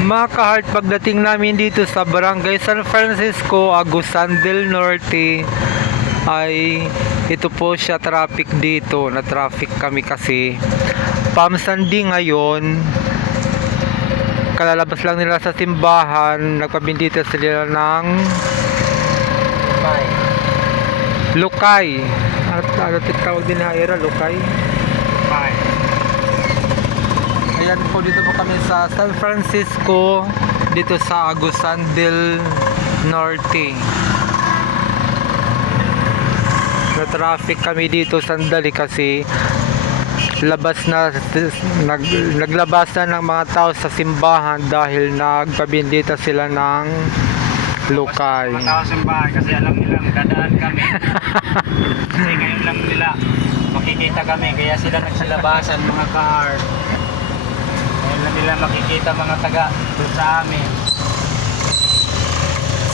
Mga ka-heart, pagdating namin dito sa Barangay San Francisco, Agusan del Norte, ay ito po siya, traffic dito. Na traffic kami kasi Palm Sunday ngayon. Kalalabas lang nila sa simbahan, nagpabindita sila ng Lukay. Ano tawag din na era, Lukay? Ayan po, dito po kami sa San Francisco, dito sa Agusan del Norte. Na traffic kami dito sandali kasi naglabas na ng mga tao sa simbahan dahil nagpabindita sila ng Lukay. Mga tao sa simbahan kasi alam nilang dadaan kami. Kasi ngayon lang nila makikita kami, kaya sila nagsilabasan mga car. Ngayon lang nila makikita mga taga doon sa amin.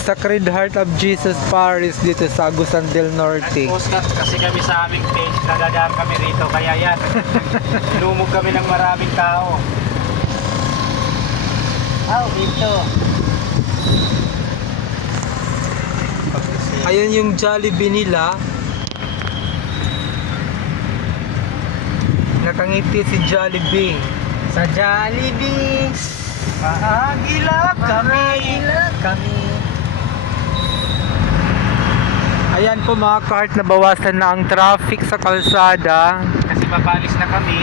Sacred Heart of Jesus Parish dito sa Agusan del Norte. Nag-post kasi kami sa aming page, nadadaan kami rito, kaya yan. Lumog kami ng maraming tao. Dito. Ayun yung Jollibee nila. Nakangiti si Jollibee. Sa Jollibee, maagila kami. Ayan po mga ka-heart, nabawasan na ang traffic sa kalsada. Kasi papalis na kami.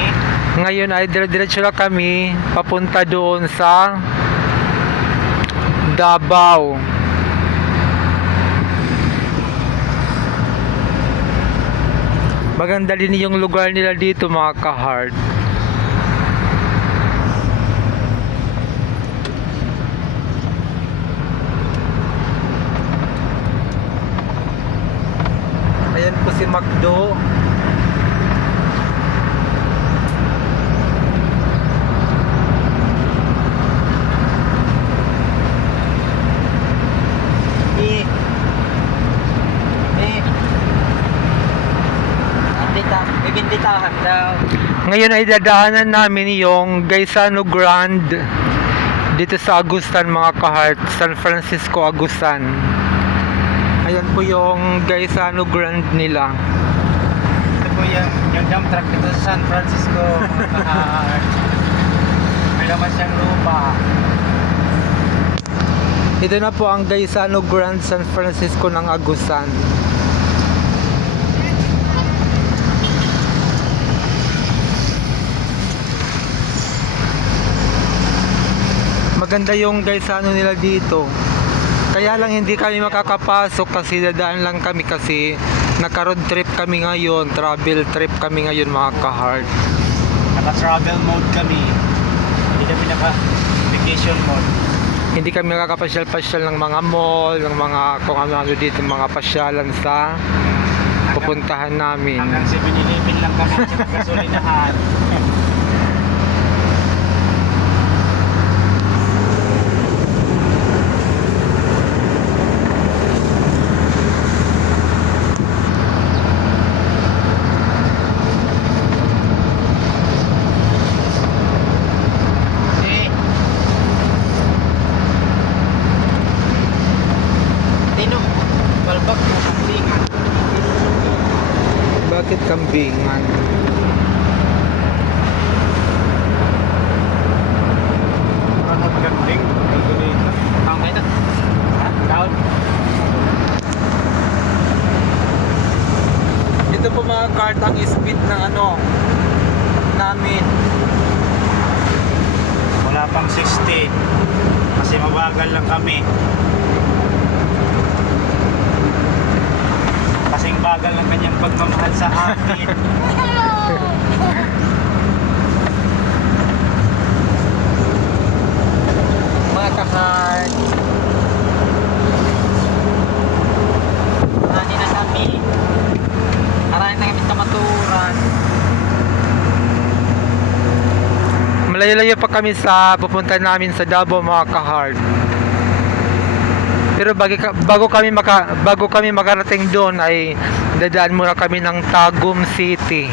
Ngayon ay dire-diretso na kami papunta doon sa Davao. Maganda din yung lugar nila dito mga ka-heart. Ayan po si Macdo. Bibinditahan daw. Ngayon ay dadaanan namin yung Gaisano Grand dito sa Agusan mga ka-heart, San Francisco, Agusan. Ayan po yung Gaisano Grand nila. Ito po yung dump truck dito sa San Francisco mga ka-heart. May naman siyang lupa. Ito na po ang Gaisano Grand San Francisco ng Agusan. Maganda yung Gaisano nila dito. Kaya lang hindi kami makakapasok kasi dadaan lang kami kasi naka-road trip kami ngayon, travel trip kami ngayon mga ka-heart. Naka-travel mode kami. Hindi kami naka-vacation mode. Hindi kami nakakapasyal-pasyal ng mga mall, ng mga kung ano-ano dito, mga pasyalan sa pupuntahan namin. Hanggang 7-Eleven lang kami sa gasolinahan. Bakit kambingan? Ano ganding? Ang ito. Down. Ito po mga kart ang speed ng ano namin. Wala pang 60. Kasi mabagal lang kami. Kasing bagal ng kanyang pagmamahal sa akin. Mga ka-heart, Marami na kami. Marami na kami sa maturan. malayo-layo pa kami sa pupunta namin sa Davao mga ka-heart. Pero bago kami makarating doon ay dadaan muna kami ng Tagum City.